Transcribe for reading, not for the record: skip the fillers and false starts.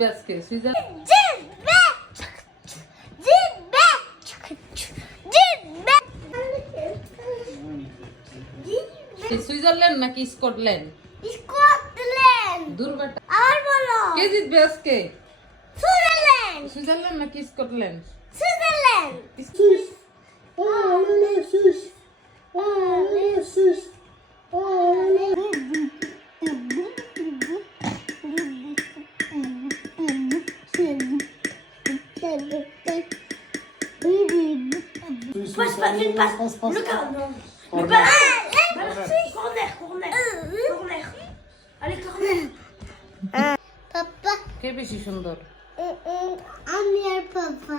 জিতবে আজকে Switzerland Switzerland নাকি স্কটল্যান্ড? স্কটল্যান্ড। দূর বেটা। আর বলো কে জিতবে আজকে? সুইজারল্যান্ড। সুইজারল্যান্ড নাকি Scotland? Switzerland. Passe, passe, passe. Le corner. Le ballon. Corner, corner. Corner. Allez, corner. Papa. কে বেশি সুন্দর? আমি আর পাপা